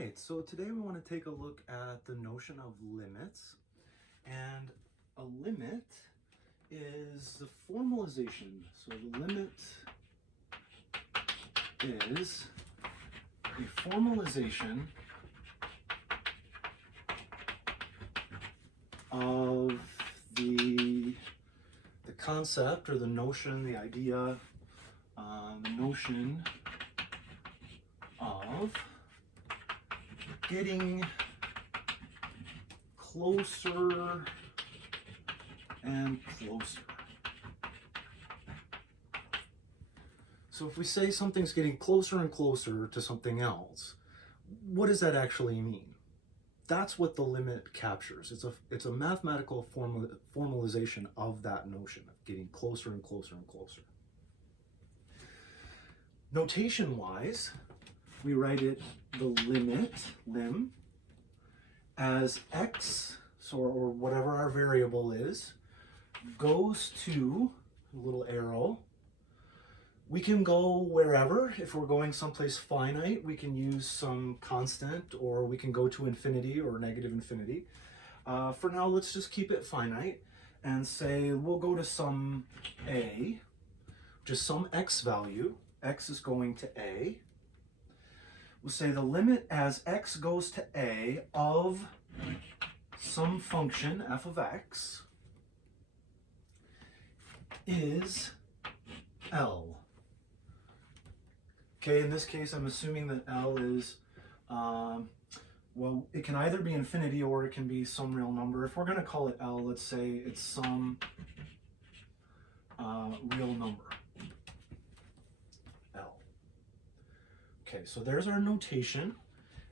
right, so today we want to take a look at the notion of limits. And a limit is the formalization. So the limit is a formalization of the concept or the notion, the idea, the notion of getting closer and closer. So if we say something's getting closer and closer to something else, what does that actually mean? That's what the limit captures. It's a mathematical formalization of that notion of getting closer and closer and closer. Notation-wise, we write it the limit, lim, as x, or whatever our variable is, goes to a little arrow. We can go wherever. If we're going someplace finite, we can use some constant, or we can go to infinity or negative infinity. For now, let's just keep it finite and say we'll go to some a, which is some x value. X is going to a. We'll say the limit as x goes to a of some function f of x is L. Okay, in this case, I'm assuming that L is, well, it can either be infinity or it can be some real number. If we're going to call it L, let's say it's some real number, L. Okay, so there's our notation,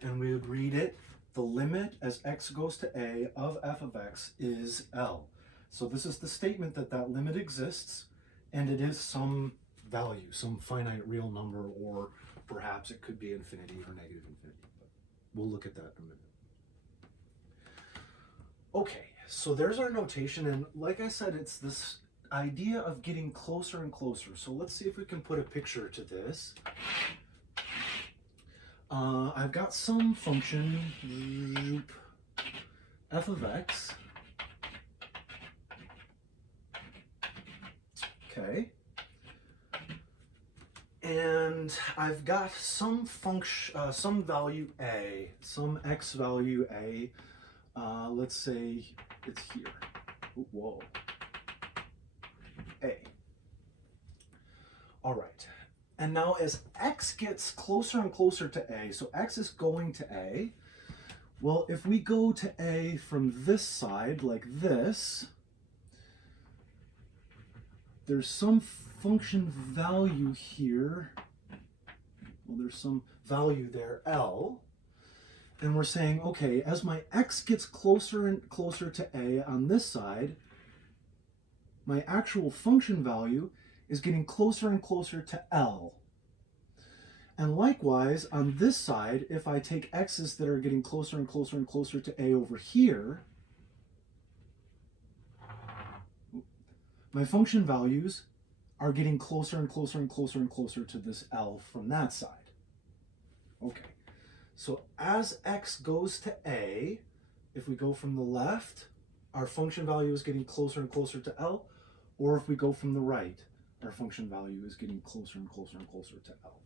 and we would read it, the limit as x goes to a of f of x is L. So this is the statement that that limit exists, and it is some value, some finite real number, or perhaps it could be infinity or negative infinity. But we'll look at that in a minute. Okay, so there's our notation, and like I said, it's this idea of getting closer and closer. So let's see if we can put a picture to this. I've got some function f of x. Okay. And I've got some function, some value a, some x value a. Let's say it's here. Whoa. A. All right. And now as x gets closer and closer to a, so x is going to a, well, if we go to a from this side, like this, there's some function value here. Well, there's some value there, L. And we're saying, okay, as my x gets closer and closer to a on this side, my actual function value is getting closer and closer to L. And likewise, on this side, if I take x's that are getting closer and closer and closer to a over here, my function values are getting closer and closer and closer and closer to this L from that side. Okay, so as x goes to a, if we go from the left, our function value is getting closer and closer to L, or if we go from the right, our function value is getting closer and closer and closer to L.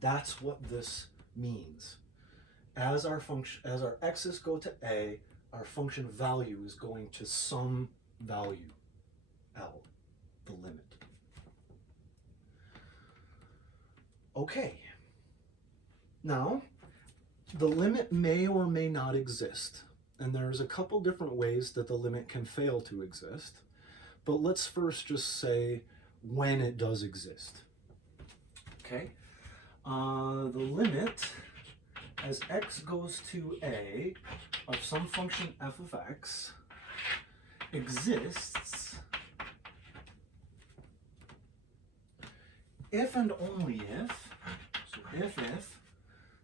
That's what this means. As our x's go to a, our function value is going to some value, L, the limit. Okay. Now, the limit may or may not exist. And there's a couple different ways that the limit can fail to exist. But let's first just say when it does exist. Okay? The limit as x goes to a of some function f of x exists if and only if, so if,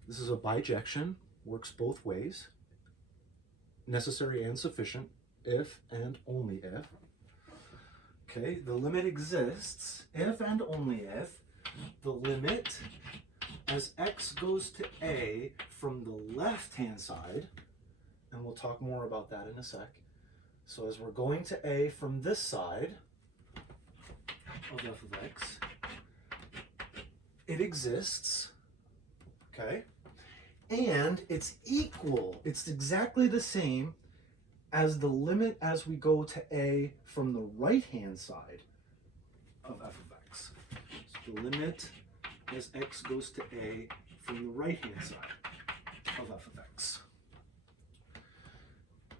this is a bijection, works both ways, necessary and sufficient, if and only if. Okay, the limit exists if and only if the limit as x goes to a from the left-hand side, and we'll talk more about that in a sec. So as we're going to a from this side of f of x, it exists, okay? And it's equal, it's exactly the same as the limit as we go to a from the right-hand side of f of x. So the limit as x goes to a from the right-hand side of f of x.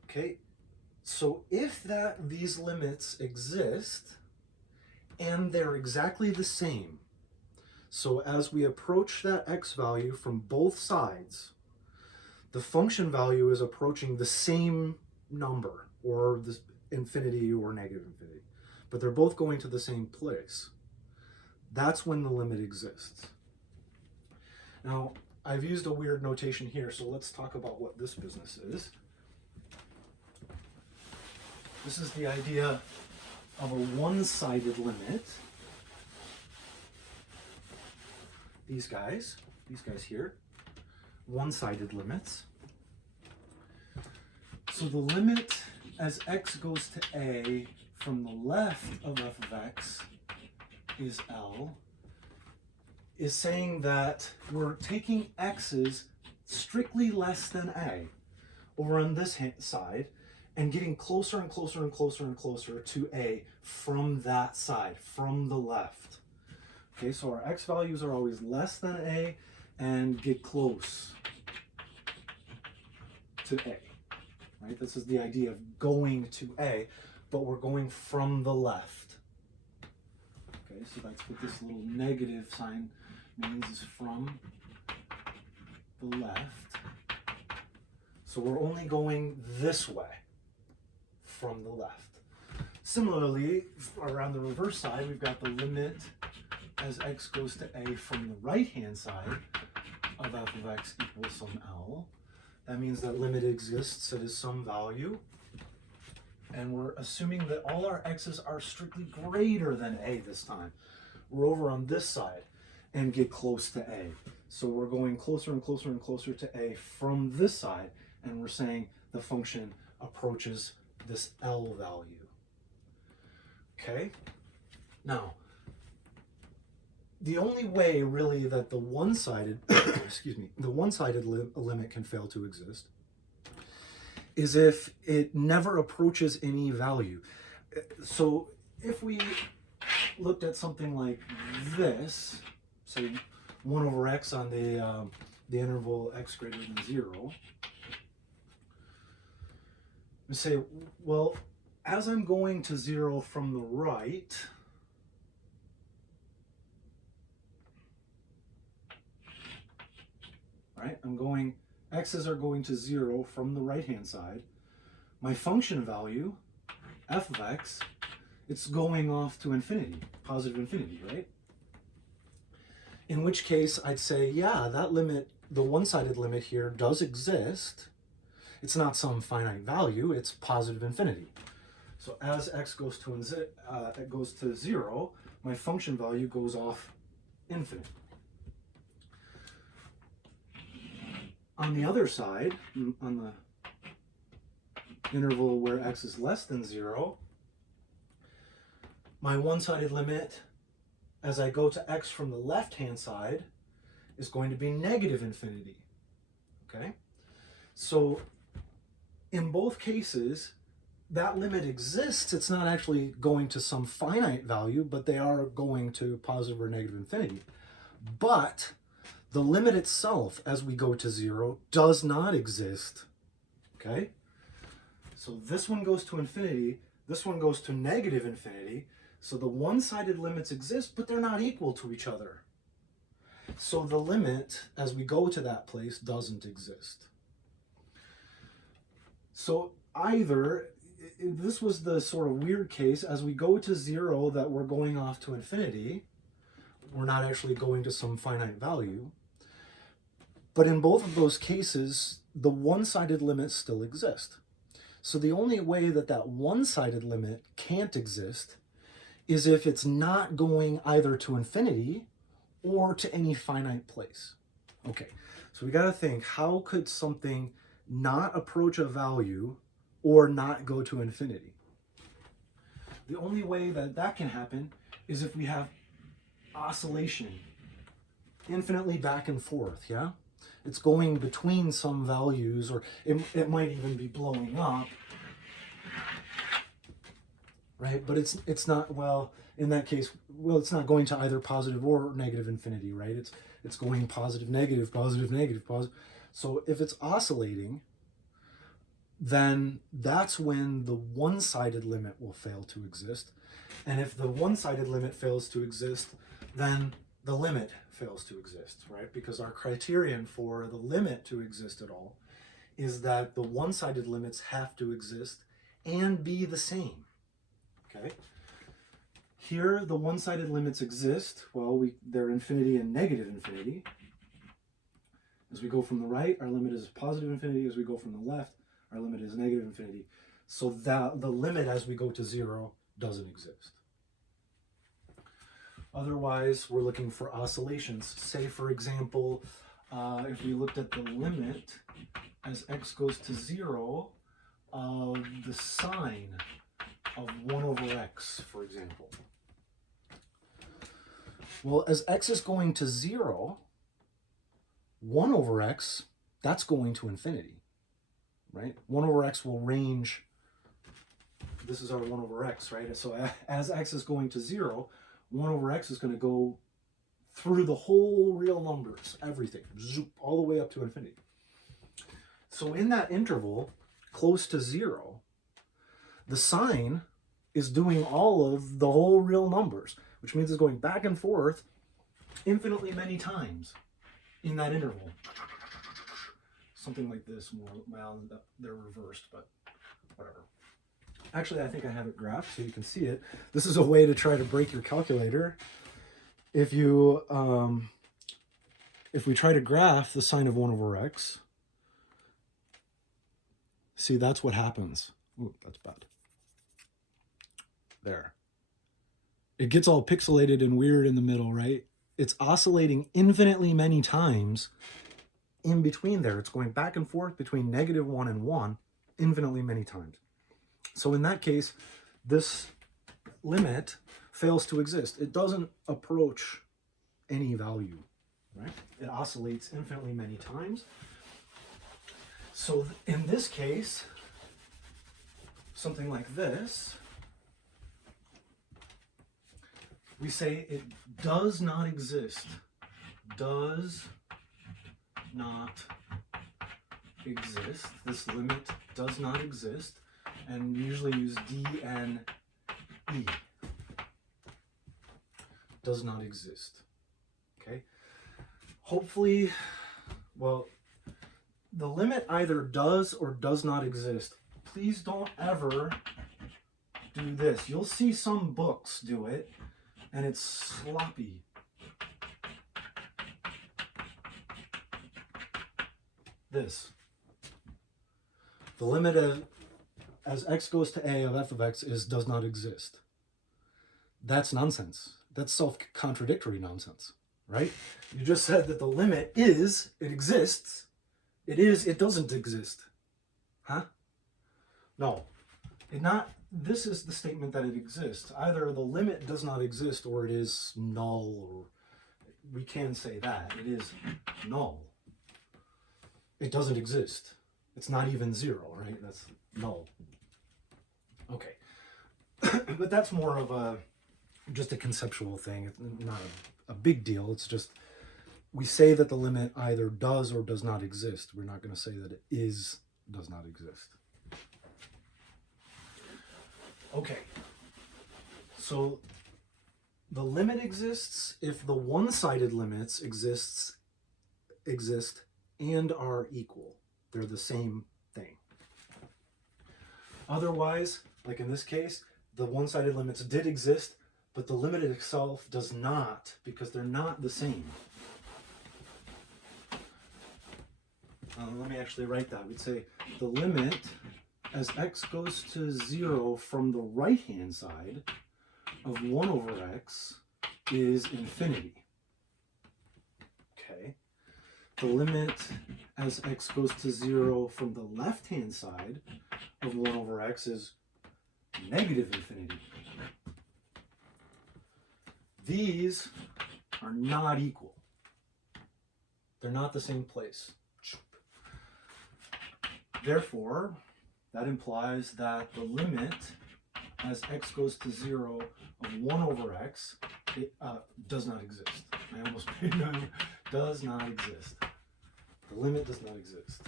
Okay, so if these limits exist and they're exactly the same, so as we approach that x value from both sides, the function value is approaching the same number, or the infinity or negative infinity, but they're both going to the same place. That's when the limit exists. Now, I've used a weird notation here, so let's talk about what this business is. This is the idea of a one-sided limit. These guys here, one-sided limits. So the limit as x goes to a from the left of f of x is L, is saying that we're taking x's strictly less than a over on this side and getting closer and closer and closer and closer to a from that side, from the left. Okay, so our x values are always less than a and get close to a, right? This is the idea of going to a, but we're going from the left. Okay, so that's what this little negative sign means, is from the left. So we're only going this way from the left. Similarly, around the reverse side, we've got the limit as x goes to a from the right-hand side of f of x equals some L. That means that limit exists at some value, and we're assuming that all our x's are strictly greater than a this time. We're over on this side and get close to a. So we're going closer and closer and closer to a from this side, and we're saying the function approaches this L value. Okay? Now, the only way really that the one-sided, the one-sided limit can fail to exist is if it never approaches any value. So if we looked at something like this, say 1 over x on the interval x greater than 0, we say, well, as I'm going to 0 from the right, I'm going, x's are going to 0 from the right-hand side. My function value, f of x, it's going off to infinity, positive infinity, right? In which case I'd say, yeah, that limit, the one-sided limit here does exist. It's not some finite value, it's positive infinity. So as x goes to 0, my function value goes off infinite. On the other side, on the interval where x is less than 0, my one-sided limit as I go to x from the left-hand side is going to be negative infinity. Okay? So in both cases, that limit exists. It's not actually going to some finite value, but they are going to positive or negative infinity. But the limit itself, as we go to 0, does not exist. Okay? So this one goes to infinity, this one goes to negative infinity. So the one-sided limits exist, but they're not equal to each other. So the limit, as we go to that place, doesn't exist. So either, this was the sort of weird case, as we go to 0 that we're going off to infinity, we're not actually going to some finite value. But in both of those cases, the one-sided limits still exist. So the only way that that one-sided limit can't exist is if it's not going either to infinity or to any finite place. Okay, so we got to think, how could something not approach a value or not go to infinity? The only way that that can happen is if we have oscillation, infinitely back and forth, yeah? It's going between some values, or it might even be blowing up, right? But it's not, well, in that case, well, it's not going to either positive or negative infinity, right? It's going positive, negative, positive, negative, positive. So if it's oscillating, then that's when the one-sided limit will fail to exist. And if the one-sided limit fails to exist, then the limit fails to exist, right? Because our criterion for the limit to exist at all is that the one-sided limits have to exist and be the same, okay? Here, the one-sided limits exist. Well, they're infinity and negative infinity. As we go from the right, our limit is positive infinity. As we go from the left, our limit is negative infinity. So that the limit as we go to 0 doesn't exist. Otherwise, we're looking for oscillations. Say, for example, if we looked at the limit as x goes to 0 of the sine of 1 over x, for example. Well, as x is going to 0, 1 over x, that's going to infinity, right? 1 over x will range, this is our 1 over x, right? So as x is going to 0, 1 over x is going to go through the whole real numbers, everything, zoop, all the way up to infinity. So in that interval, close to 0, the sine is doing all of the whole real numbers, which means it's going back and forth infinitely many times in that interval. Something like this, more, well, they're reversed, but whatever. Actually, I think I have it graphed so you can see it. This is a way to try to break your calculator. If you, if we try to graph the sine of 1 over x, see, that's what happens. Ooh, that's bad. There. It gets all pixelated and weird in the middle, right? It's oscillating infinitely many times in between there. It's going back and forth between -1 and 1 infinitely many times. So in that case, this limit fails to exist. It doesn't approach any value, right? It oscillates infinitely many times. So in this case, something like this, we say it does not exist. Does not exist. This limit does not exist. And we usually use DNE. Does not exist. Okay? Hopefully, well, the limit either does or does not exist. Please don't ever do this. You'll see some books do it, and it's sloppy. This. The limit of as x goes to a of f of x does not exist. That's nonsense. That's self-contradictory nonsense, right? You just said that the limit is, it exists. It is, it doesn't exist. Huh? No. This is the statement that it exists. Either the limit does not exist or it is null, or we can say that. It is null. It doesn't exist. It's not even 0, right? That's null. Okay. But that's more of just a conceptual thing. It's not a big deal. It's just, we say that the limit either does or does not exist. We're not going to say that it does not exist. Okay. So the limit exists if the one-sided limits exist and are equal. They're the same thing. Otherwise, like in this case, the one-sided limits did exist, but the limit itself does not, because they're not the same. Let me actually write that. We'd say the limit as x goes to 0 from the right-hand side of 1 over x is infinity. Okay. the limit as x goes to 0 from the left-hand side of 1 over x is negative infinity. These are not equal. They're not the same place. Therefore, that implies that the limit as x goes to 0 of 1 over x does not exist. I almost made no, does not exist. The limit does not exist.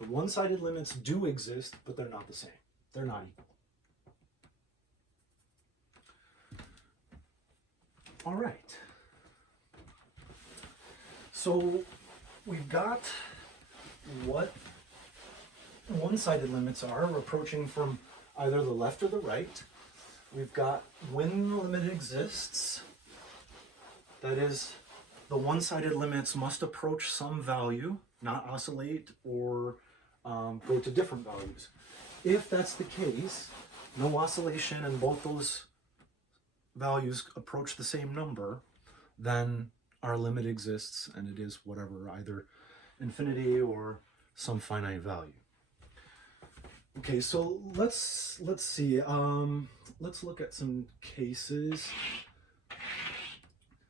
The one-sided limits do exist, but they're not the same. They're not equal. All right. So we've got what one-sided limits are. We're approaching from either the left or the right. We've got when the limit exists, that is, the one-sided limits must approach some value, not oscillate or go to different values. If that's the case, no oscillation and both those values approach the same number, then our limit exists and it is whatever, either infinity or some finite value. Okay, so let's see. Let's look at some cases.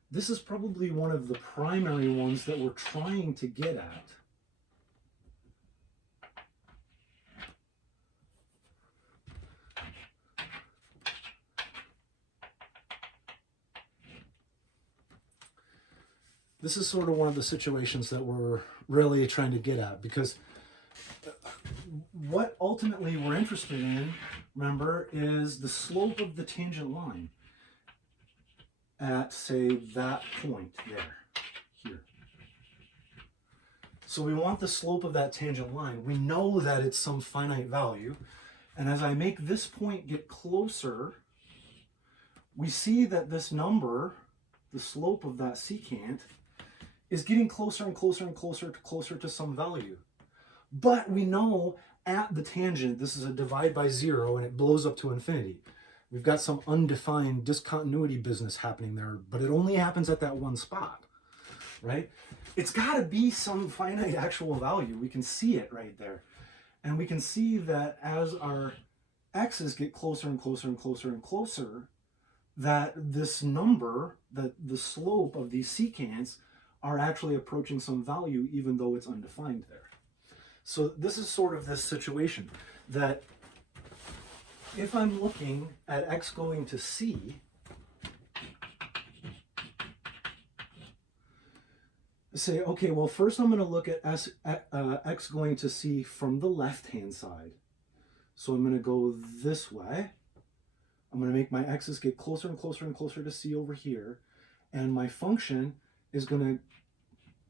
This is probably one of the primary ones that we're trying to get at. This is sort of one of the situations that we're really trying to get at, because what ultimately we're interested in, remember, is the slope of the tangent line at, say, that point there, here. So we want the slope of that tangent line. We know that it's some finite value, and as I make this point get closer, we see that this number, the slope of that secant, is getting closer and closer and closer to some value. But we know at the tangent, this is a divide by 0 and it blows up to infinity. We've got some undefined discontinuity business happening there, but it only happens at that one spot, right? It's got to be some finite actual value. We can see it right there. And we can see that as our x's get closer and closer and closer and closer, that this number, that the slope of these secants are actually approaching some value even though it's undefined there. So this is sort of this situation that if I'm looking at x going to c, say, okay, well, first I'm going to look at x going to c from the left-hand side. So I'm going to go this way. I'm going to make my x's get closer and closer and closer to c over here. And my function is going to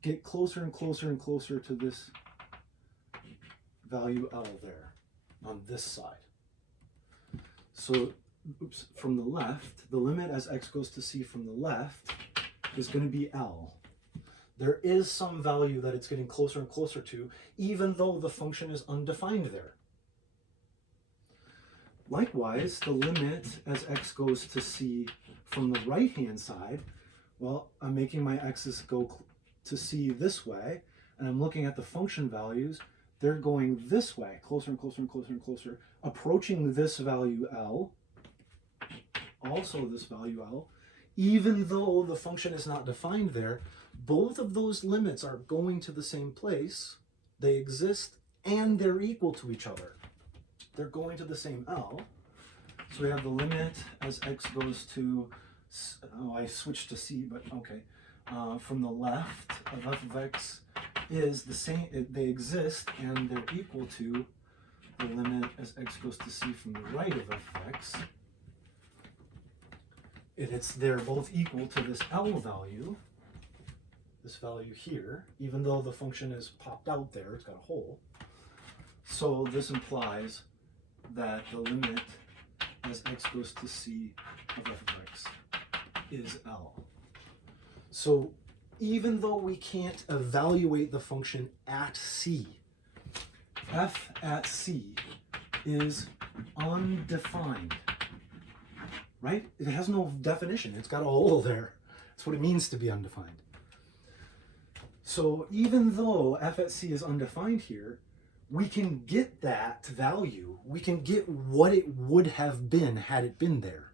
get closer and closer and closer to this value L there on this side. So, from the left, the limit as x goes to c from the left is going to be L. There is some value that it's getting closer and closer to, even though the function is undefined there. Likewise, the limit as x goes to c from the right-hand side, well, I'm making my x's go to c this way, and I'm looking at the function values. They're going this way, closer and closer and closer and closer, approaching this value L, also this value L. Even though the function is not defined there, both of those limits are going to the same place. They exist and they're equal to each other. They're going to the same L. So we have the limit as x goes to, oh, I switched to c, but okay. From the left of f of x is the same, they exist and they're equal to the limit as x goes to c from the right of f of x. They're both equal to this L value, this value here, even though the function is popped out there, it's got a hole. So this implies that the limit as x goes to c of f of x is L. So even though we can't evaluate the function at c, f at c is undefined, right? It has no definition. It's got a hole there. That's what it means to be undefined. So even though f at c is undefined here, we can get that value. We can get what it would have been had it been there.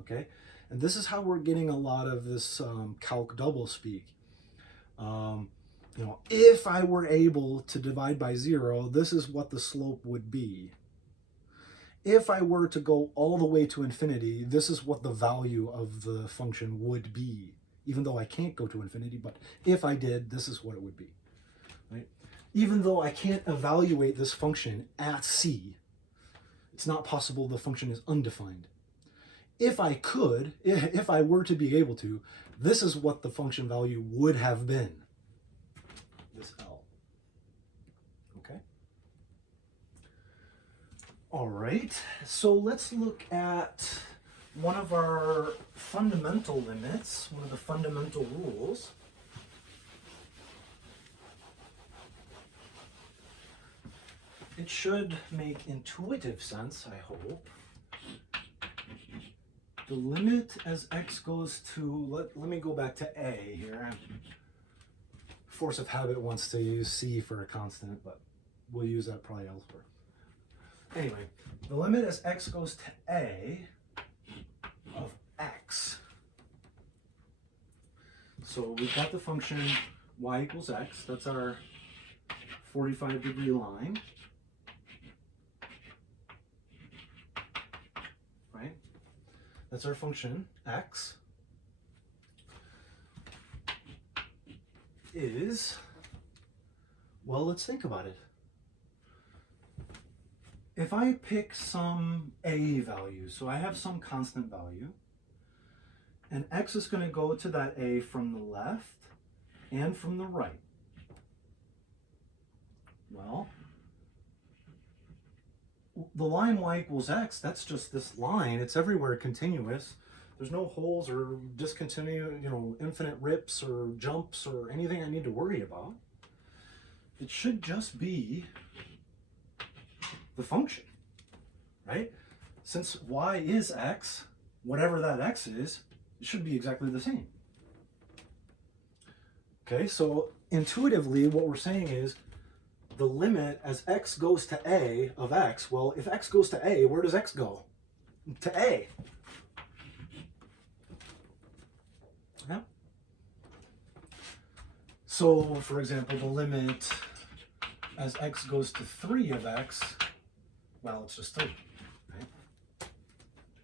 Okay? And this is how we're getting a lot of this calc doublespeak. If I were able to divide by 0, this is what the slope would be. If I were to go all the way to infinity, this is what the value of the function would be. Even though I can't go to infinity, but if I did, this is what it would be. Right? Even though I can't evaluate this function at c, it's not possible the function is undefined. If I could, if I were to be able to, this is what the function value would have been. This L. Okay? All right, so let's look at one of our fundamental limits, one of the fundamental rules. It should make intuitive sense, I hope. The limit as x goes to, let me go back to a here. Force of habit wants to use c for a constant, but we'll use that probably elsewhere. Anyway, the limit as x goes to a of x. So we've got the function y equals x. That's our 45-degree line. Right? That's our function x. Is, well, let's think about it. If I pick some a value, so I have some constant value, and x is going to go to that a from the left and from the right. Well, the line y equals x, that's just this line. It's everywhere continuous. There's no holes or infinite rips or jumps or anything I need to worry about. It should just be the function, right? Since y is x, whatever that x is, it should be exactly the same. Okay, so intuitively what we're saying is the limit as x goes to a of x, well, if x goes to a, where does x go? To a. Yeah. So, for example, the limit as x goes to 3 of x, well, it's just 3, right?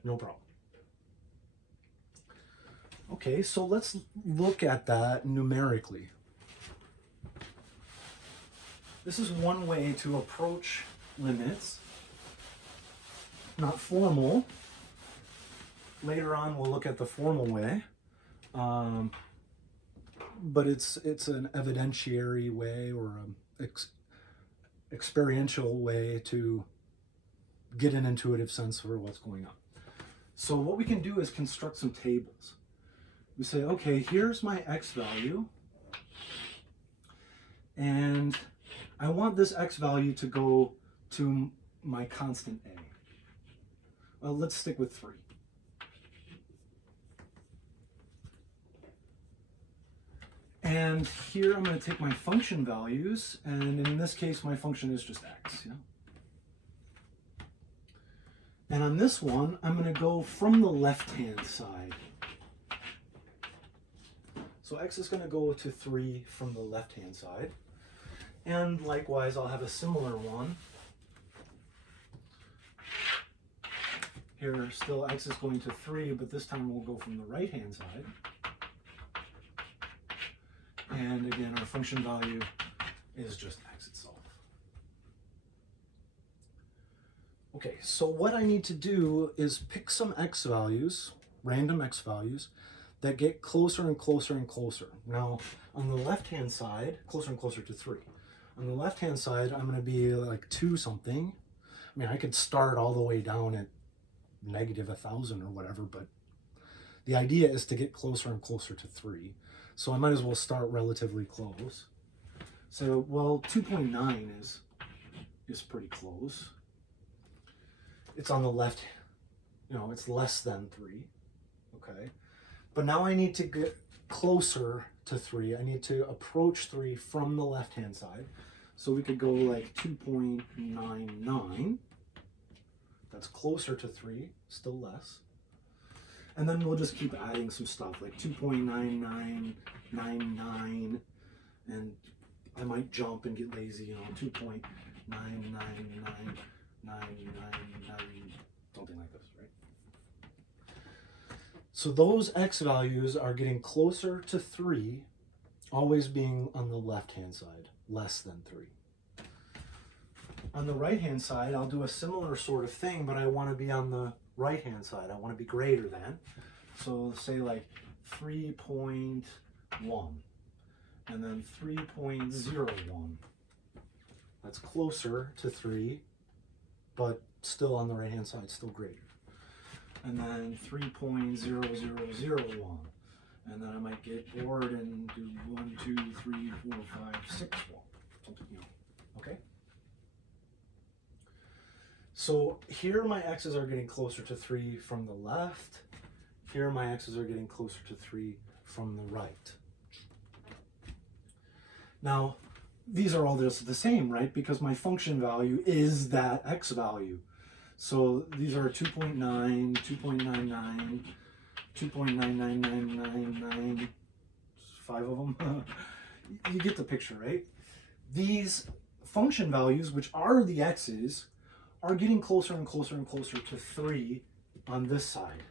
No problem. Okay, so let's look at that numerically. This is one way to approach limits. Not formal. Later on, we'll look at the formal way. But it's an evidentiary way or an experiential way to get an intuitive sense for what's going on. So what we can do is construct some tables. We say, okay, here's my x value, and I want this x value to go to my constant a. Well, let's stick with 3. And here I'm going to take my function values, and in this case my function is just x. Yeah? And on this one, I'm going to go from the left-hand side. So x is going to go to 3 from the left-hand side. And likewise, I'll have a similar one. Here, still x is going to 3, but this time we'll go from the right-hand side. And again, our function value is just x itself. Okay, so what I need to do is pick some x values, random x values, that get closer and closer and closer. Now, on the left-hand side, closer and closer to 3. On the left-hand side, I'm going to be like 2 something. I mean, I could start all the way down at -1,000 or whatever, but the idea is to get closer and closer to 3. So I might as well start relatively close. So, well, 2.9 is pretty close. It's on the left, it's less than 3, okay? But now I need to get closer to 3. I need to approach 3 from the left-hand side. So we could go like 2.99. That's closer to 3, still less. And then we'll just keep adding some stuff like 2.9999, and I might jump and get lazy, you know, 2.999999, something like this, right? So those x values are getting closer to 3, always being on the left-hand side, less than 3. On the right-hand side, I'll do a similar sort of thing, but I want to be on the right-hand side. I want to be greater than. So say like 3.1, and then 3.01. That's closer to 3, but still on the right-hand side, still greater. And then 3.0001. And then I might get bored and do 1, 2, 3, 4, 5, 6, 1. Something, you know. Okay? So here my x's are getting closer to 3 from the left. Here my x's are getting closer to 3 from the right. Now, these are all just the same, right? Because my function value is that x value. So these are 2.9, 2.99, 2.99999, 5 of them. You get the picture, right? These function values, which are the x's, are getting closer and closer and closer to 3 on this side.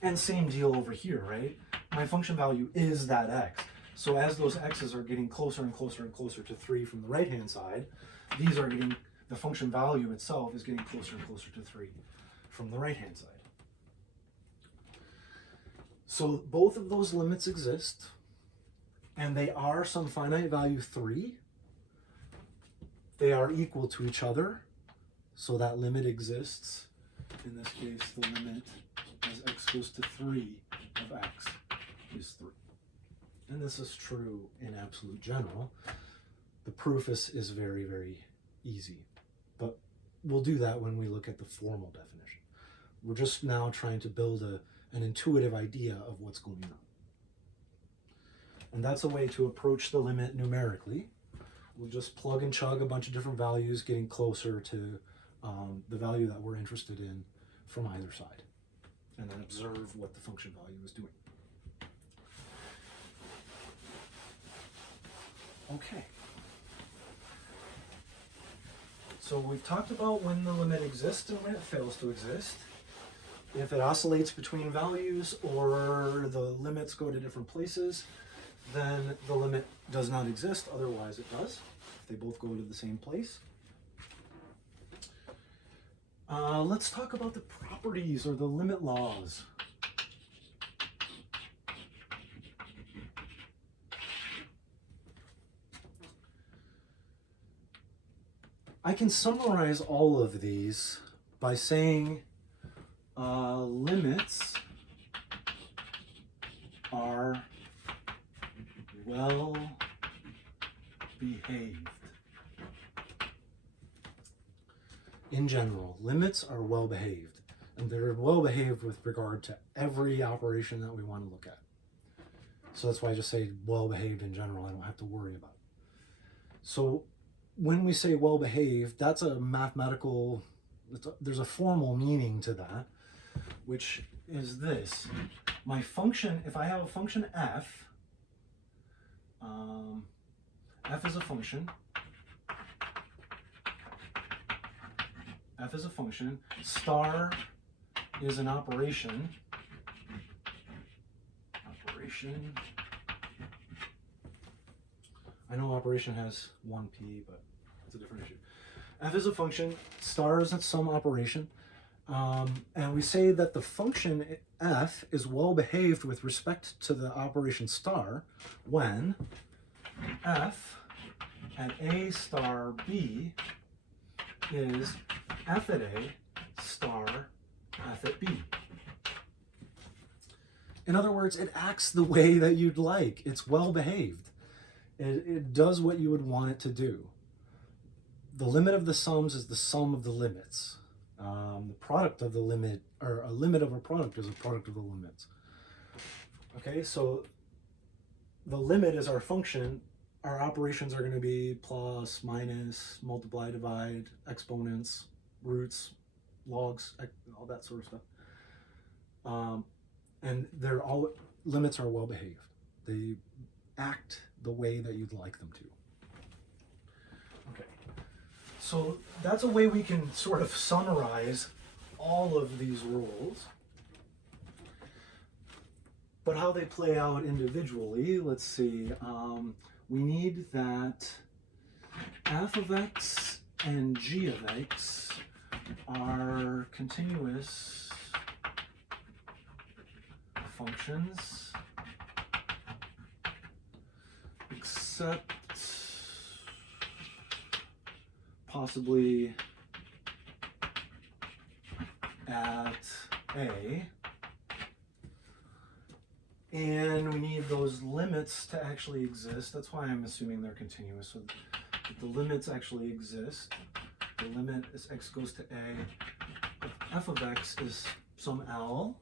And same deal over here, right? My function value is that x. So as those x's are getting closer and closer and closer to 3 from the right-hand side, these are getting, the function value itself is getting closer and closer to 3 from the right-hand side. So both of those limits exist, and they are some finite value 3. They are equal to each other, so that limit exists. In this case, the limit as x goes to 3 of x is 3. And this is true in absolute general. The proof is very, very easy. But we'll do that when we look at the formal definition. We're just now trying to build an intuitive idea of what's going on. And that's a way to approach the limit numerically. We'll just plug and chug a bunch of different values, getting closer to the value that we're interested in from either side, and then observe what the function value is doing. Okay. So we've talked about when the limit exists and when it fails to exist. If it oscillates between values or the limits go to different places, then the limit does not exist, otherwise it does. If they both go to the same place. Let's talk about the properties or the limit laws. I can summarize all of these by saying limits are well behaved. In general, limits are well behaved, and they're well behaved with regard to every operation that we want to look at. So that's why I just say well behaved in general. I don't have to worry about it. So when we say well behaved, that's a mathematical, there's a formal meaning to that, which is this. My function, if I have a function f, f is a function, f is a function, star is an operation, I know operation has one p, but it's a different issue. F is a function, star is some operation, and we say that the function f is well behaved with respect to the operation star when f at a star b is f at a star f at b. In other words, it acts the way that you'd like. It's well behaved. It does what you would want it to do. The limit of the sums is the sum of the limits. The product of the limit, or a limit of a product is a product of the limits. Okay, so the limit is our function. Our operations are going to be plus, minus, multiply, divide, exponents, roots, logs, all that sort of stuff. And they're all, limits are well behaved. They act the way that you'd like them to. Okay, so that's a way we can sort of summarize all of these rules. But how they play out individually, let's see. We need that f of x and g of x are continuous functions, except possibly at a. And we need those limits to actually exist. That's why I'm assuming they're continuous. So that the limits actually exist. The limit as x goes to a of f of x is some L.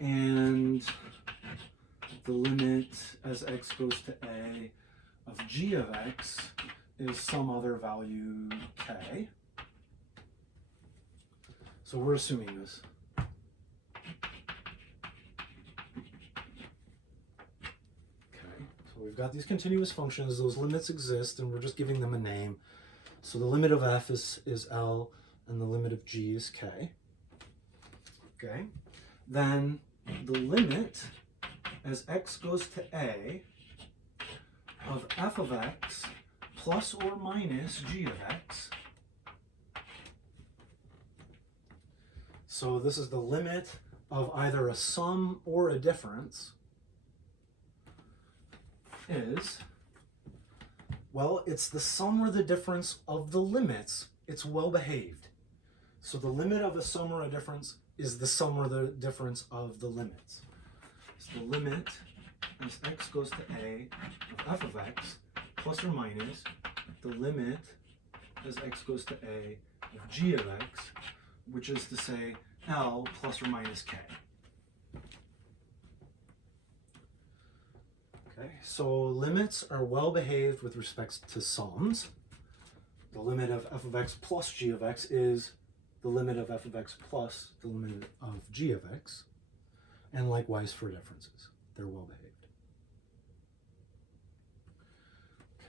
And the limit as x goes to a of g of x is some other value k. So we're assuming this. We've got these continuous functions, those limits exist, and we're just giving them a name. So the limit of f is L, and the limit of g is k. Okay. Then the limit as x goes to a of f of x plus or minus g of x. So this is the limit of either a sum or a difference. Is, well, it's the sum or the difference of the limits. It's well behaved. So the limit of a sum or a difference is the sum or the difference of the limits. So the limit as x goes to a of f of x plus or minus the limit as x goes to a of g of x, which is to say L plus or minus k. Okay, so limits are well behaved with respect to sums. The limit of f of x plus g of x is the limit of f of x plus the limit of g of x, and likewise for differences. They're well behaved.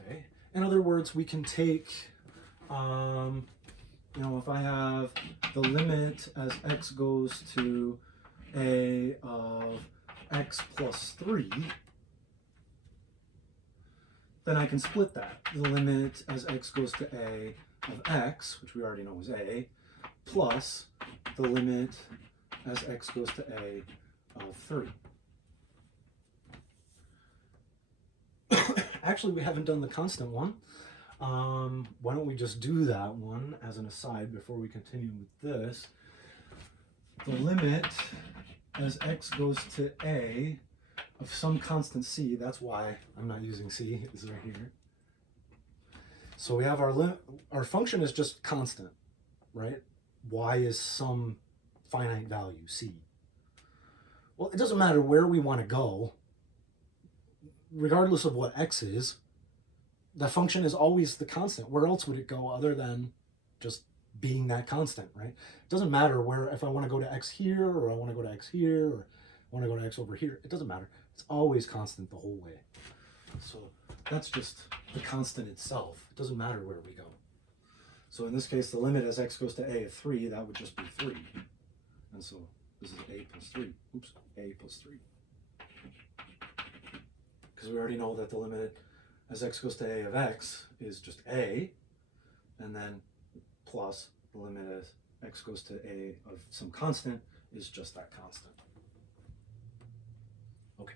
Okay, in other words, we can take, if I have the limit as x goes to a of x plus 3, then I can split that. The limit as x goes to a of x, which we already know is a, plus the limit as x goes to a of 3. Actually, we haven't done the constant one. Why don't we just do that one as an aside before we continue with this? The limit as x goes to a of some constant c, that's why I'm not using c, is right here. So we have our function is just constant, right? Y is some finite value, c. Well, it doesn't matter where we want to go, regardless of what x is, the function is always the constant. Where else would it go other than just being that constant, right? It doesn't matter where, if I want to go to x here, or I want to go to x here, or I want to go to x over here, it doesn't matter. It's always constant the whole way. So that's just the constant itself. It doesn't matter where we go. So in this case, the limit as x goes to a of 3, that would just be 3. And so this is a plus 3. Oops, a plus 3. Because we already know that the limit as x goes to a of x is just a, and then plus the limit as x goes to a of some constant is just that constant. Okay,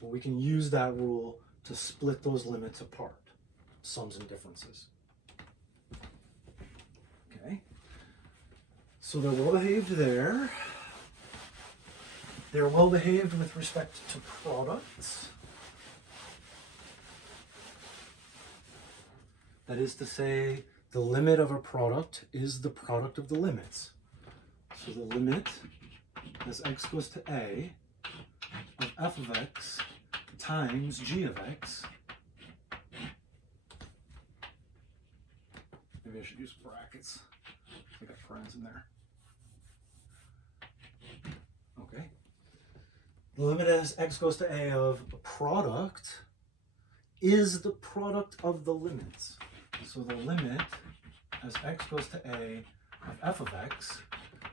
but we can use that rule to split those limits apart, sums and differences. Okay, so they're well behaved there. They're well behaved with respect to products. That is to say, the limit of a product is the product of the limits. So the limit as x goes to a of f of x times g of x. Maybe I should use brackets. I got parens in there. Okay. The limit as x goes to a of product is the product of the limits. So the limit as x goes to a of f of x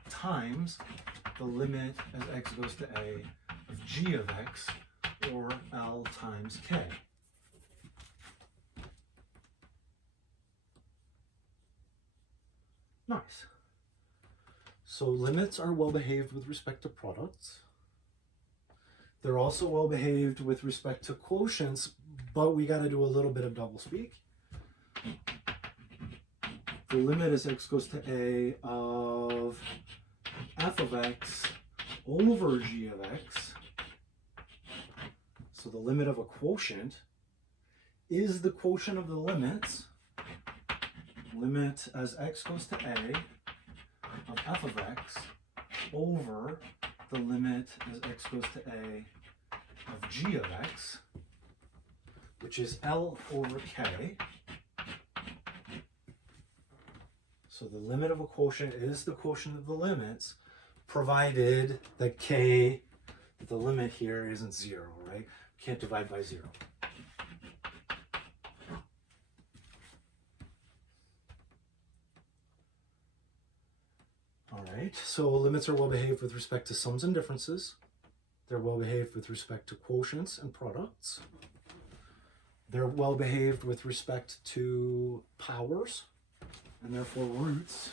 times the limit as x goes to a of g of x, or L times k. Nice. So limits are well behaved with respect to products. They're also well behaved with respect to quotients, but we got to do a little bit of doublespeak. The limit as x goes to a of f of x over g of x. So the limit of a quotient is the quotient of the limits. Limit as x goes to a of f of x over the limit as x goes to a of g of x, which is L over k. So the limit of a quotient is the quotient of the limits, provided that k, the limit here isn't 0, right? Can't divide by 0. All right, so limits are well behaved with respect to sums and differences. They're well behaved with respect to quotients and products. They're well behaved with respect to powers, and therefore roots.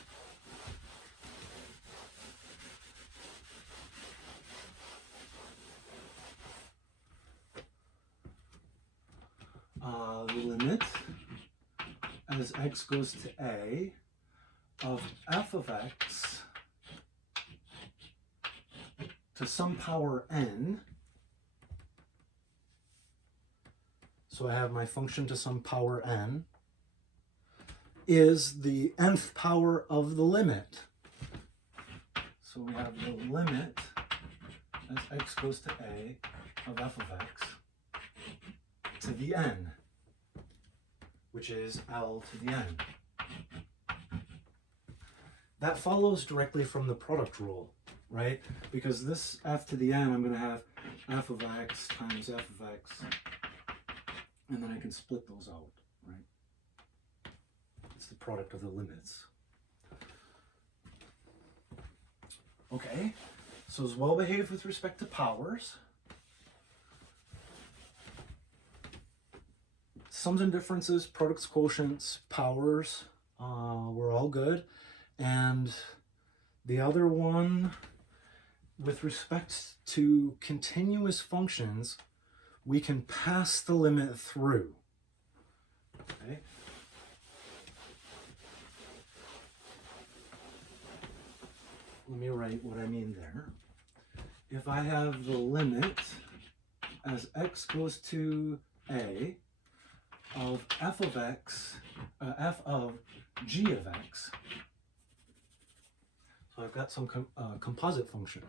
The limit as x goes to a of f of x to some power n. So I have my function to some power n is the nth power of the limit. So we have the limit as x goes to a of f of x to the n, which is L to the n. That follows directly from the product rule, right? Because this f to the n, I'm going to have f of x times f of x, and then I can split those out, right? It's the product of the limits. Okay, so it's well behaved with respect to powers. Sums and differences, products, quotients, powers, were all good. And the other one, with respect to continuous functions, we can pass the limit through. Okay. Let me write what I mean there. If I have the limit as x goes to a of f of x, f of g of x, so I've got some composite function.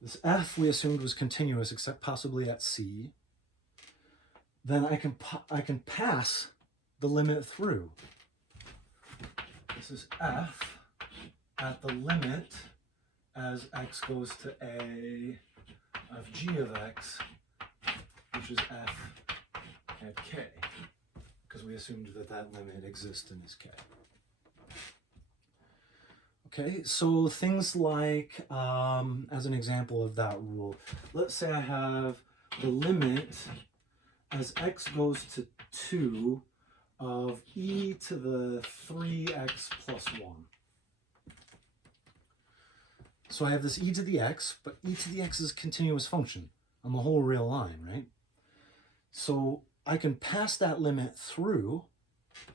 This f we assumed was continuous, except possibly at c. Then I can pass the limit through. This is f at the limit as x goes to a of g of x, which is f at k, because we assumed that that limit exists in this k. Okay, so things like, as an example of that rule, let's say I have the limit as x goes to 2 of e to the 3x plus 1. So I have this e to the x, but e to the x is a continuous function on the whole real line, right? So I can pass that limit through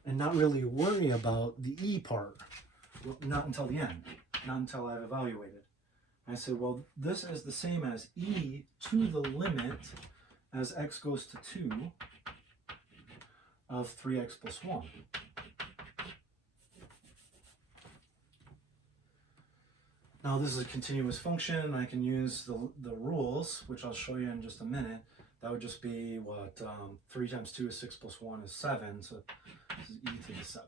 and not really worry about the e part. Not until the end, not until I've evaluated. I say, well, this is the same as e to the limit as x goes to 2 of 3x plus 1. Now this is a continuous function. I can use the rules, which I'll show you in just a minute, that would just be what 3 times 2 is 6 plus 1 is 7. So this is e to the 7.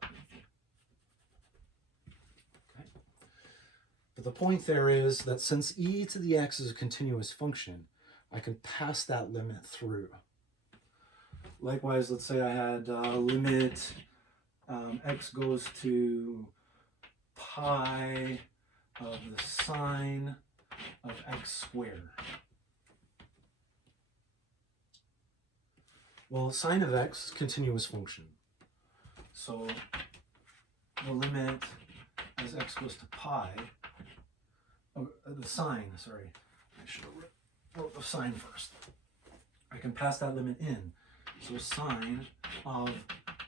Okay. But the point there is that since e to the x is a continuous function, I can pass that limit through. Likewise, let's say I had limit x goes to pi of the sine of x squared. Well, sine of x is a continuous function. So the limit as x goes to pi, the sine, sorry, I should have wrote the sine first. I can pass that limit in. So sine of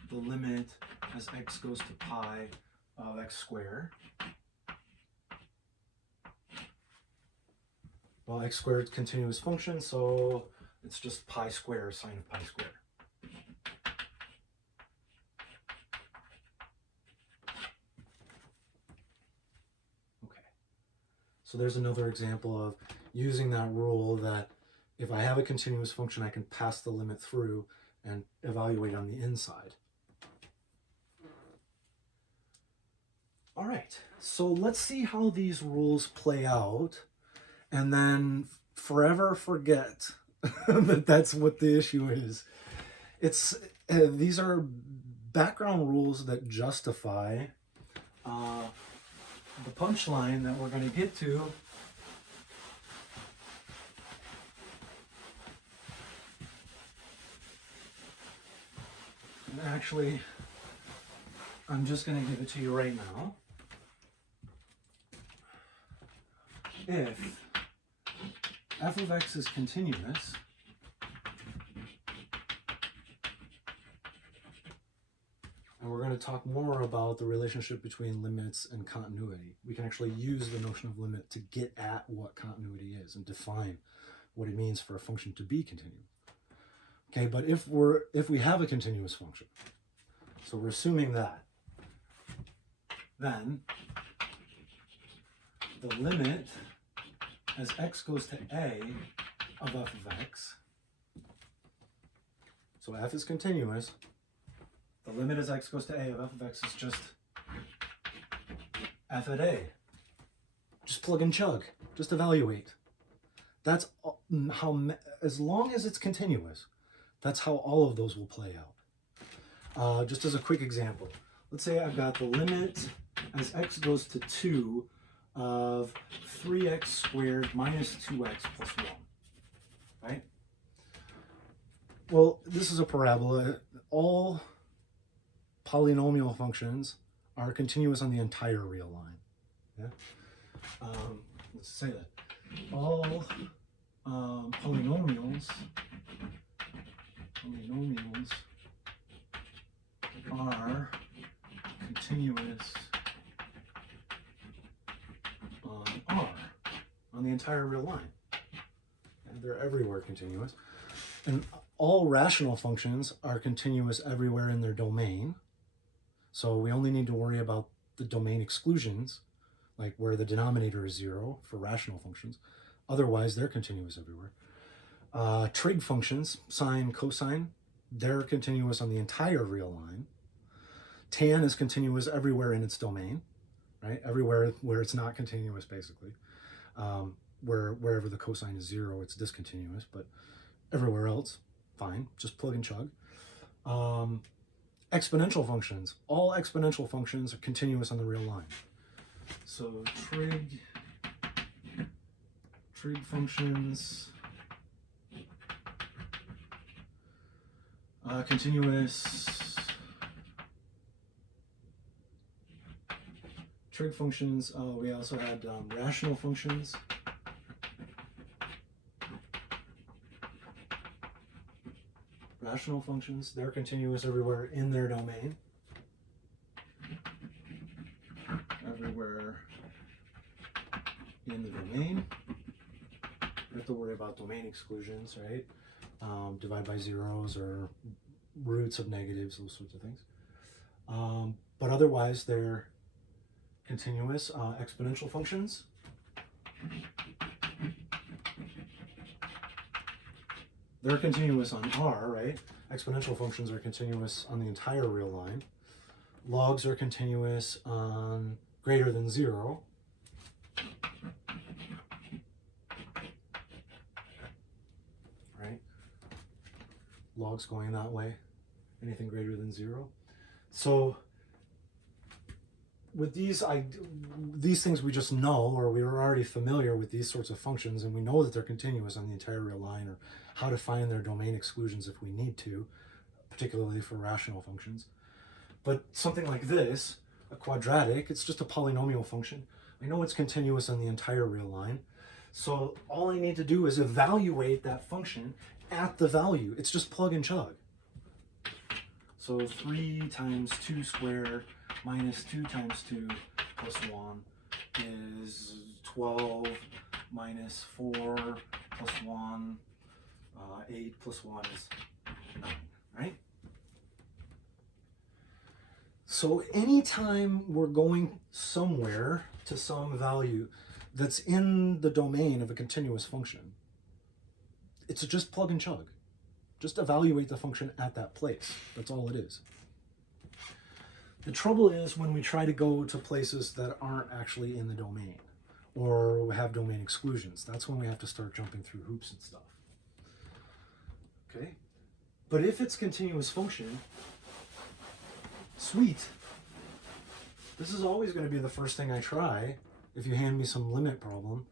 the limit as x goes to pi of x squared. Well, x squared is a continuous function, so it's just pi squared, sine of pi squared. Okay. So there's another example of using that rule that if I have a continuous function, I can pass the limit through and evaluate on the inside. All right, so let's see how these rules play out and then forever forget that that's what the issue is. These are background rules that justify the punchline that we're going to get to. And actually, I'm just going to give it to you right now. If f of x is continuous, and we're going to talk more about the relationship between limits and continuity. We can actually use the notion of limit to get at what continuity is and define what it means for a function to be continuous. Okay, but if we have a continuous function, so we're assuming that, then the limit as x goes to a of f of x, so f is continuous, the limit as x goes to a of f of x is just f at a. Just plug and chug, just evaluate. That's how, as long as it's continuous, that's how all of those will play out. Just as a quick example, let's say I've got the limit as x goes to 2 of 3x squared minus 2x plus 1, right? Well, this is a parabola. All polynomial functions are continuous on the entire real line. Yeah? Let's say that. All polynomials are continuous on R, on the entire real line. And they're everywhere continuous. And all rational functions are continuous everywhere in their domain. So we only need to worry about the domain exclusions, like where the denominator is 0 for rational functions. Otherwise, they're continuous everywhere. Trig functions, sine, cosine, they're continuous on the entire real line. Tan is continuous everywhere in its domain, right? Everywhere where it's not continuous, basically. Wherever the cosine is 0, it's discontinuous, but everywhere else, fine, just plug and chug. Exponential functions, all exponential functions are continuous on the real line. So trig functions, continuous. Trig functions, we also had rational functions. Rational functions, they're continuous everywhere in their domain. Everywhere in the domain. We have to worry about domain exclusions, right? Divide by zeros or roots of negatives, those sorts of things. But otherwise, they're continuous. Exponential functions. they're continuous on R, right? Exponential functions are continuous on the entire real line. Logs are continuous on greater than 0. Right? Logs going that way, anything greater than 0. So with these things we just know, or we were already familiar with these sorts of functions, and we know that they're continuous on the entire real line, or how to find their domain exclusions if we need to, particularly for rational functions. But something like this, a quadratic, it's just a polynomial function. I know it's continuous on the entire real line. So all I need to do is evaluate that function at the value. It's just plug and chug. So 3 times 2 squared minus 2 times 2 plus 1 is 12 minus 4 plus 1, 8 plus 1 is 9, right? So anytime we're going somewhere to some value that's in the domain of a continuous function, it's just plug and chug. Just evaluate the function at that place. That's all it is. The trouble is when we try to go to places that aren't actually in the domain or have domain exclusions. That's when we have to start jumping through hoops and stuff. Okay? But if it's continuous function, sweet. This is always going to be the first thing I try if you hand me some limit problem.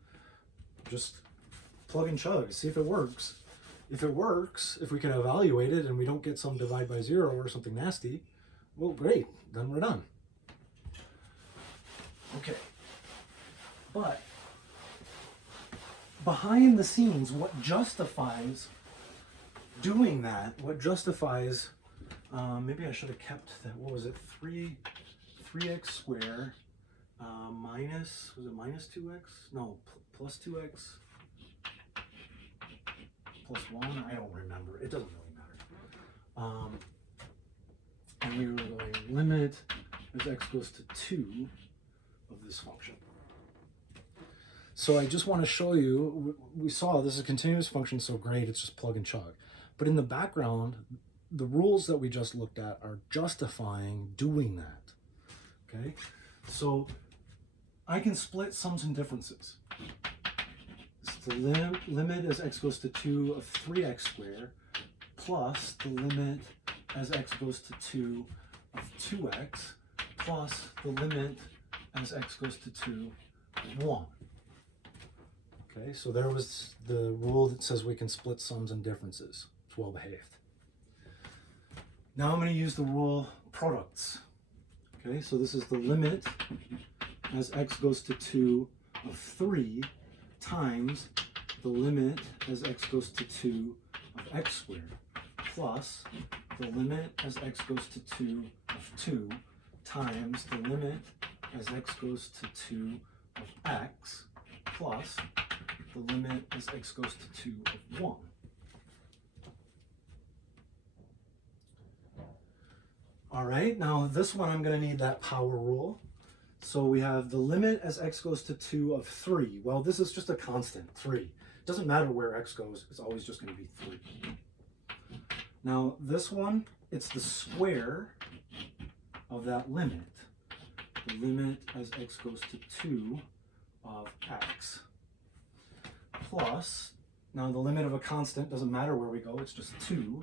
Just plug and chug, see if it works. If it works, if we can evaluate it and we don't get some divide by 0 or something nasty, well, great, then we're done. Okay. But behind the scenes, what justifies doing that, what justifies, maybe I should have kept that, what was it, 3x squared minus, was it minus 2x? No, plus 2x plus 1, I don't remember, it doesn't really matter. And we were going limit as x goes to 2 of this function. So I just want to show you, we saw this is a continuous function, so great, it's just plug and chug. But in the background, the rules that we just looked at are justifying doing that. Okay, so I can split sums and differences. It's the limit as x goes to 2 of 3x squared plus the limit as x goes to 2 of 2x plus the limit as x goes to 2 of 1. Okay, so there was the rule that says we can split sums and differences. It's well behaved. Now I'm going to use the rule products. Okay, so this is the limit as x goes to 2 of 3 times the limit as x goes to 2 of x squared plus the limit as x goes to 2 of 2 times the limit as x goes to 2 of x plus the limit as x goes to 2 of 1. All right, now this one I'm going to need that power rule. So we have the limit as x goes to 2 of 3. Well, this is just a constant, 3. It doesn't matter where x goes, it's always just going to be 3. Now this one, it's the square of that limit. The limit as x goes to 2 of x plus, now the limit of a constant doesn't matter where we go, it's just 2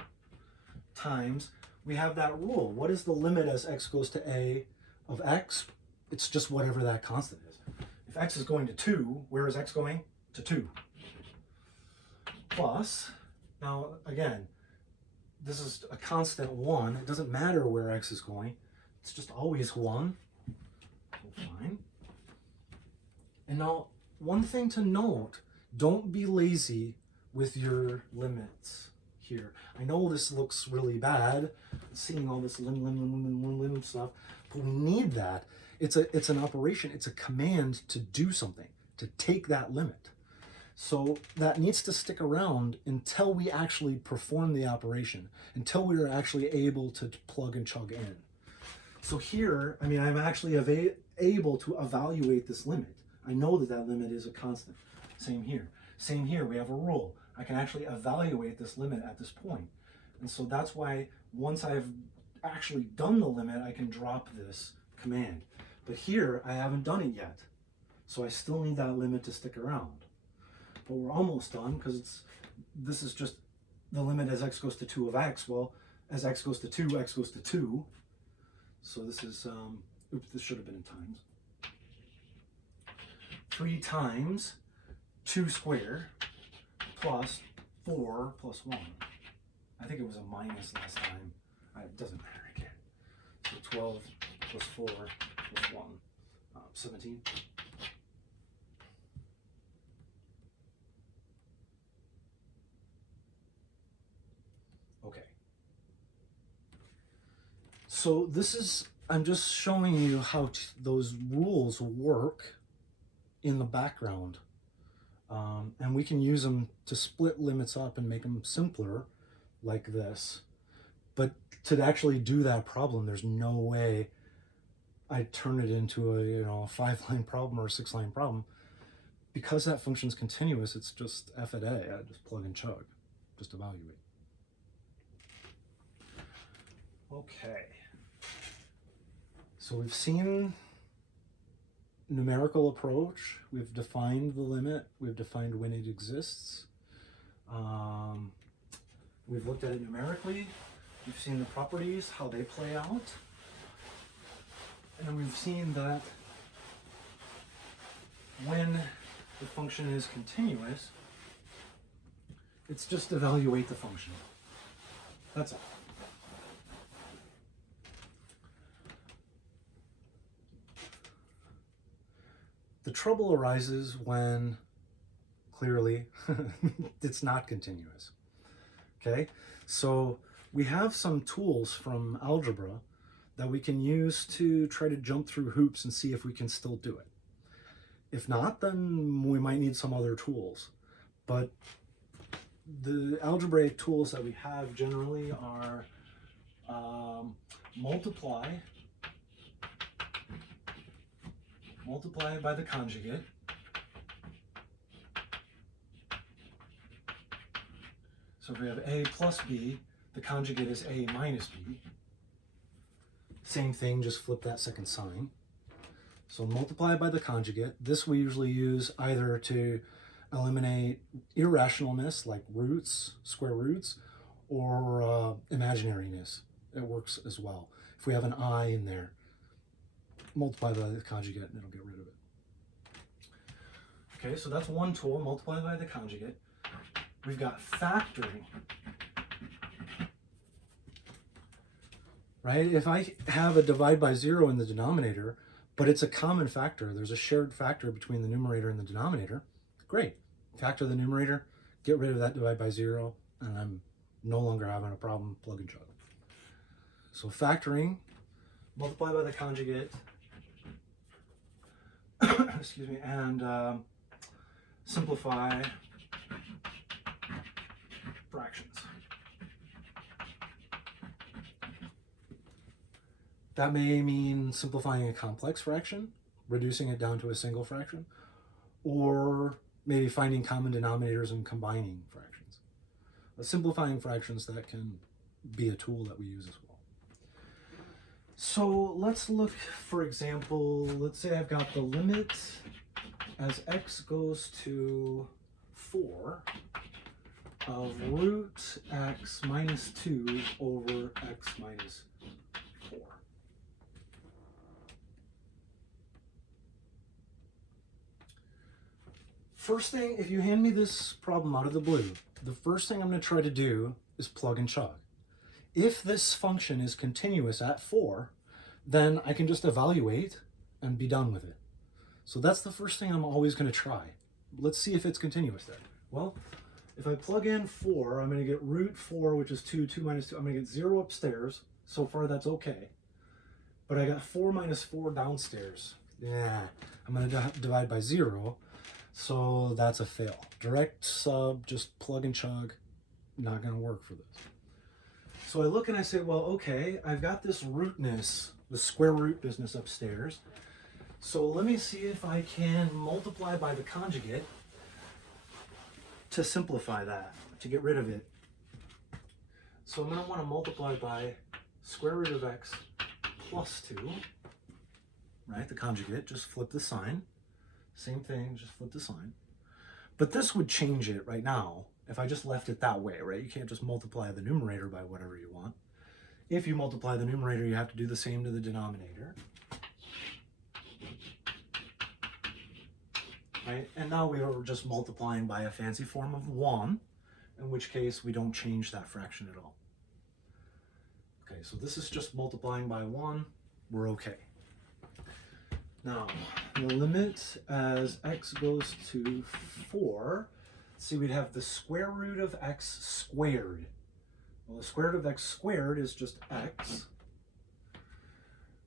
times, we have that rule. What is the limit as x goes to a of x? It's just whatever that constant is. If x is going to 2, where is x going? To 2. Plus, now again, this is a constant 1. It doesn't matter where x is going. It's just always 1. Fine. And now, one thing to note, don't be lazy with your limits here. I know this looks really bad, seeing all this lim stuff, but we need that. It's an operation, it's a command to do something, to take that limit. So that needs to stick around until we actually perform the operation, until we are actually able to plug and chug in. So here, I mean, I'm actually able to evaluate this limit. I know that that limit is a constant. Same here. Same here, we have a rule. I can actually evaluate this limit at this point. And so that's why once I've actually done the limit, I can drop this command. But here, I haven't done it yet. So I still need that limit to stick around. But we're almost done because this is just the limit as x goes to 2 of x. Well, as x goes to 2, x goes to 2. So this is, oops, this should have been in times. 3 times 2 squared plus 4 plus 1. I think it was a minus last time. It doesn't matter again. So 12 plus 4 plus 1, 17. Okay. So this is, I'm just showing you how those rules work in the background. And we can use them to split limits up and make them simpler like this. But to actually do that problem, there's no way I'd turn it into a 5-line problem or a 6-line problem. Because that function's continuous, it's just f at a. I just plug and chug, just evaluate. Okay. So we've seen numerical approach, we've defined the limit, we've defined when it exists. We've looked at it numerically, we've seen the properties, how they play out, and we've seen that when the function is continuous, it's just evaluate the function. That's all. The trouble arises when, clearly, it's not continuous. Okay, so we have some tools from algebra that we can use to try to jump through hoops and see if we can still do it. If not, then we might need some other tools. But the algebraic tools that we have generally are multiply by the conjugate, so if we have a plus b, the conjugate is a minus b. Same thing, just flip that second sign. So multiply by the conjugate. This we usually use either to eliminate irrationalness like roots, square roots, or imaginariness. It works as well. If we have an I in there, multiply by the conjugate and it'll get rid of it. Okay, so that's one tool, multiply by the conjugate. We've got factoring. Right? If I have a divide by 0 in the denominator, but it's a common factor, there's a shared factor between the numerator and the denominator, great. Factor the numerator, get rid of that divide by 0, and I'm no longer having a problem, plug and chug. So factoring, multiply by the conjugate, excuse me, and simplify fractions. That may mean simplifying a complex fraction, reducing it down to a single fraction, or maybe finding common denominators and combining fractions. But simplifying fractions, that can be a tool that we use as well. So let's look, for example, let's say I've got the limit as x goes to 4 of root x minus 2 over x minus 4. First thing, if you hand me this problem out of the blue, the first thing I'm going to try to do is plug and chug. If this function is continuous at 4, then I can just evaluate and be done with it. So that's the first thing I'm always going to try. Let's see if it's continuous there. Well, if I plug in 4, I'm going to get root 4, which is 2, 2 minus 2. I'm going to get 0 upstairs. So far, that's okay. But I got 4 minus 4 downstairs. Yeah, I'm going to divide by 0. So that's a fail. Direct sub, just plug and chug, not going to work for this. So I look and I say, well, okay, I've got this rootness, the square root business upstairs. So let me see if I can multiply by the conjugate to simplify that, to get rid of it. So I'm going to want to multiply by square root of x plus 2, right? The conjugate, just flip the sign. Same thing, just flip the sign. But this would change it right now if I just left it that way, right? You can't just multiply the numerator by whatever you want. If you multiply the numerator, you have to do the same to the denominator. Right? And now we are just multiplying by a fancy form of 1, in which case we don't change that fraction at all. Okay, so this is just multiplying by 1. We're okay. Now, the limit as x goes to 4, see, we'd have the square root of x squared. Well, the square root of x squared is just x.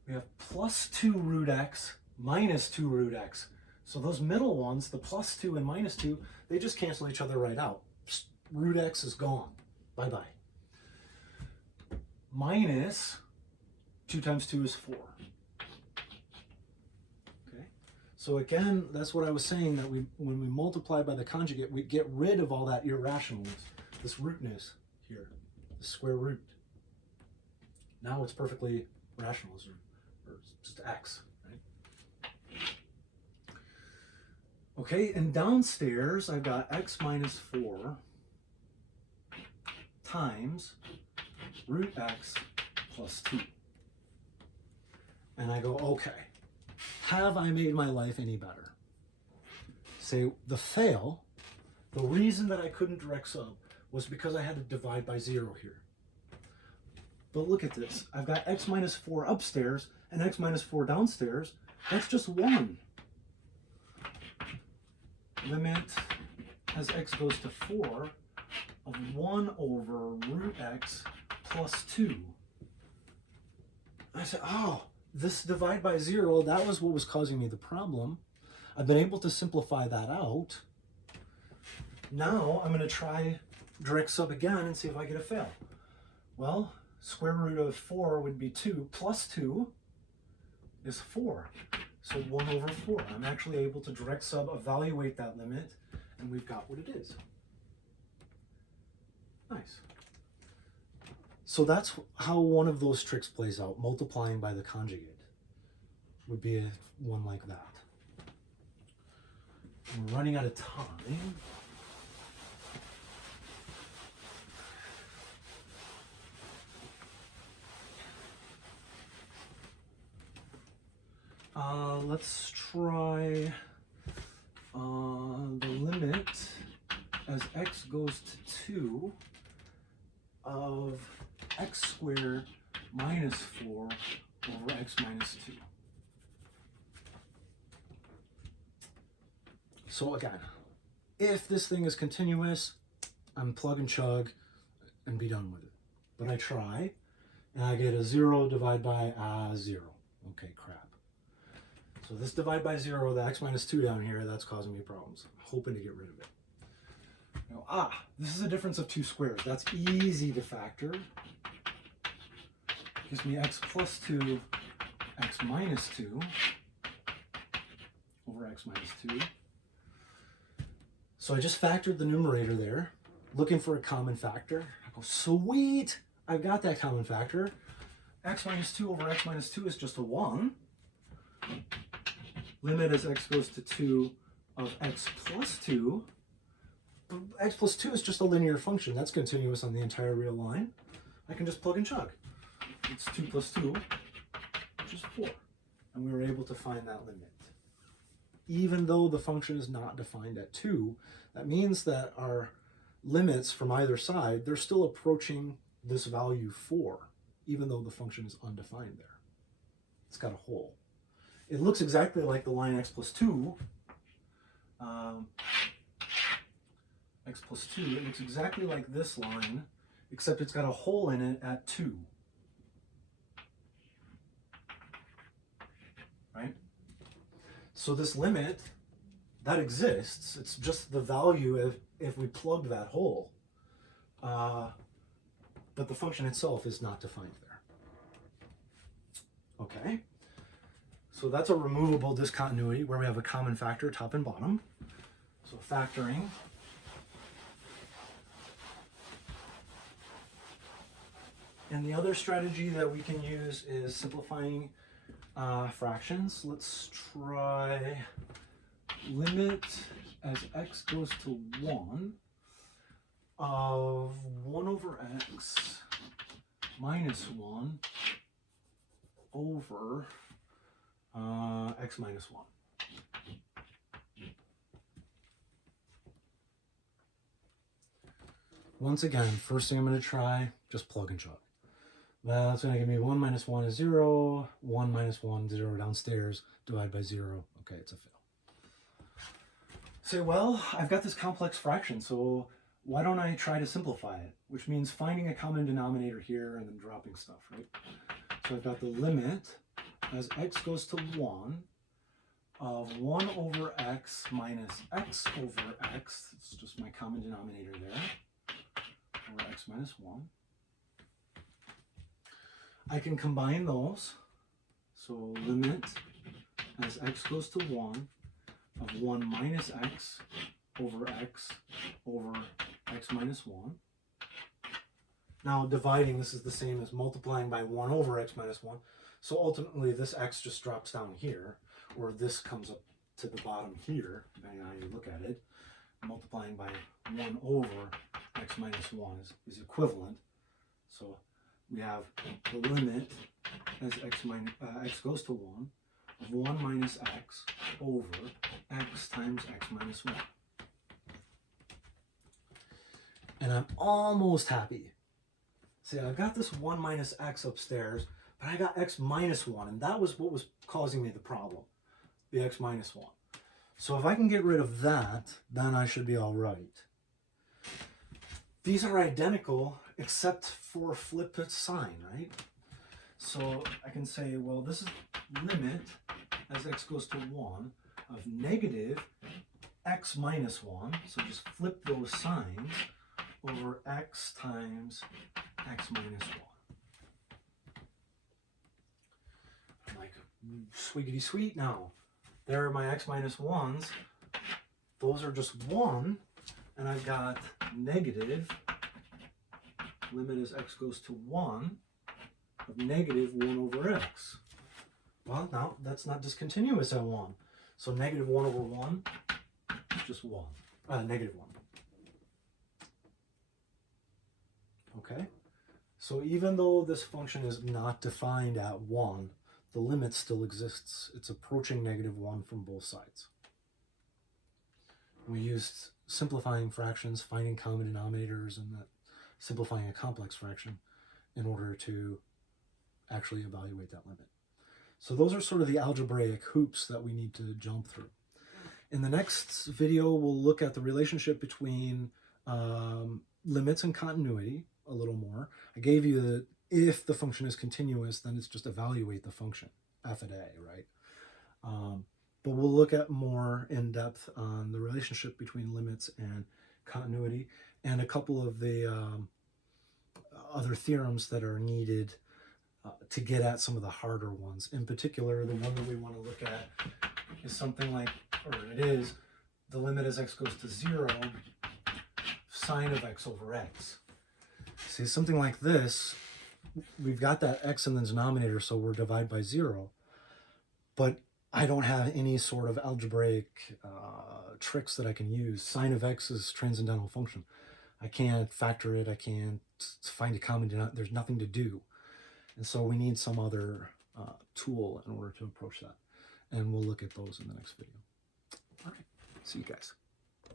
We have plus 2 root x minus 2 root x. So those middle ones, the plus 2 and minus 2, they just cancel each other right out. Psst, root x is gone. Bye-bye. Minus 2 times 2 is 4. Okay. So again, that's what I was saying, that when we multiply by the conjugate, we get rid of all that irrationalness, this rootness here, the square root. Now it's perfectly rational, or just x, right? Okay, and downstairs I've got x minus 4 times root x plus 2. And I go, okay, have I made my life any better? Say, the reason that I couldn't direct sub was because I had to divide by 0 here. But look at this. I've got x minus 4 upstairs and x minus 4 downstairs. That's just 1. Limit as x goes to 4 of 1 over root x plus 2. I said, oh, this divide by 0, that was what was causing me the problem. I've been able to simplify that out. Now I'm going to try direct sub again and see if I get a fail. Well, square root of 4 would be 2, plus 2 is 4. So 1 over 4. I'm actually able to direct sub evaluate that limit, and we've got what it is. Nice. So that's how one of those tricks plays out. Multiplying by the conjugate would be one like that. And we're running out of time. Let's try the limit as x goes to 2 of x squared minus 4 over x minus 2. So again, if this thing is continuous, I'm plug and chug and be done with it. But I try, and I get a 0 divided by 0. Okay, crap. So this divide by 0, the x minus 2 down here, that's causing me problems. I'm hoping to get rid of it. Now, this is a difference of 2 squares. That's easy to factor. Gives me x plus 2, x minus 2 over x minus 2. So I just factored the numerator there, looking for a common factor. I go, sweet, I've got that common factor. X minus 2 over x minus 2 is just a 1. Limit as x goes to 2 of x plus 2. X plus 2 is just a linear function. That's continuous on the entire real line. I can just plug and chug. It's 2 plus 2, which is 4. And we were able to find that limit. Even though the function is not defined at 2, that means that our limits from either side, they're still approaching this value 4, even though the function is undefined there. It's got a hole. It looks exactly like the line x plus 2. X plus 2, it looks exactly like this line, except it's got a hole in it at 2. Right? So this limit, that exists. It's just the value if we plugged that hole. But the function itself is not defined there. Okay. So that's a removable discontinuity where we have a common factor top and bottom. So factoring And the other strategy that we can use is simplifying fractions. Let's try limit as x goes to 1 of 1 over x minus 1 over x minus 1. Once again, first thing I'm going to try, just plug and chug. That's going to give me 1 minus 1 is 0, 1 minus 1, 0 downstairs, divide by 0. Okay, it's a fail. Say, well, I've got this complex fraction, so why don't I try to simplify it? Which means finding a common denominator here and then dropping stuff, right? So I've got the limit as x goes to 1 of 1 over x minus x over x. It's just my common denominator there. Over x minus 1. I can combine those. So limit as x goes to 1 of 1 minus x over x minus 1. Now dividing, this is the same as multiplying by 1 over x minus 1. So ultimately this x just drops down here, or this comes up to the bottom here, depending on how you look at it. Multiplying by 1 over x minus 1 is equivalent. So we have the limit as x goes to 1 of 1 minus x over x times x minus 1. And I'm almost happy. See, I've got this 1 minus x upstairs, but I got x minus 1, and that was what was causing me the problem, the x minus 1. So if I can get rid of that, then I should be all right. These are identical except for flip its sign, right? So I can say, well, this is limit as x goes to 1 of negative x minus 1. So just flip those signs over x times x minus 1. I'm like, swiggity sweet now. There are my x minus 1s. Those are just 1. And I've got negative limit as x goes to 1 of negative 1 over x. Well, now that's not discontinuous at 1. So negative 1 over 1 is just 1. Negative 1. Okay? So even though this function is not defined at 1, the limit still exists. It's approaching negative 1 from both sides. We used simplifying fractions, finding common denominators, and simplifying a complex fraction in order to actually evaluate that limit. So those are sort of the algebraic hoops that we need to jump through. In the next video, we'll look at the relationship between limits and continuity a little more. I gave you that if the function is continuous, then it's just evaluate the function, f at a, right? But we'll look at more in depth on the relationship between limits and continuity and a couple of the other theorems that are needed to get at some of the harder ones. In particular, the one that we want to look at is something like, or it is, the limit as x goes to 0, sine of x over x. See, something like this, we've got that x in the denominator, so we're divided by 0. But I don't have any sort of algebraic tricks that I can use. Sine of x is transcendental function. I can't factor it. I can't find a common denominator. There's nothing to do. And so we need some other tool in order to approach that. And we'll look at those in the next video. All right. See you guys.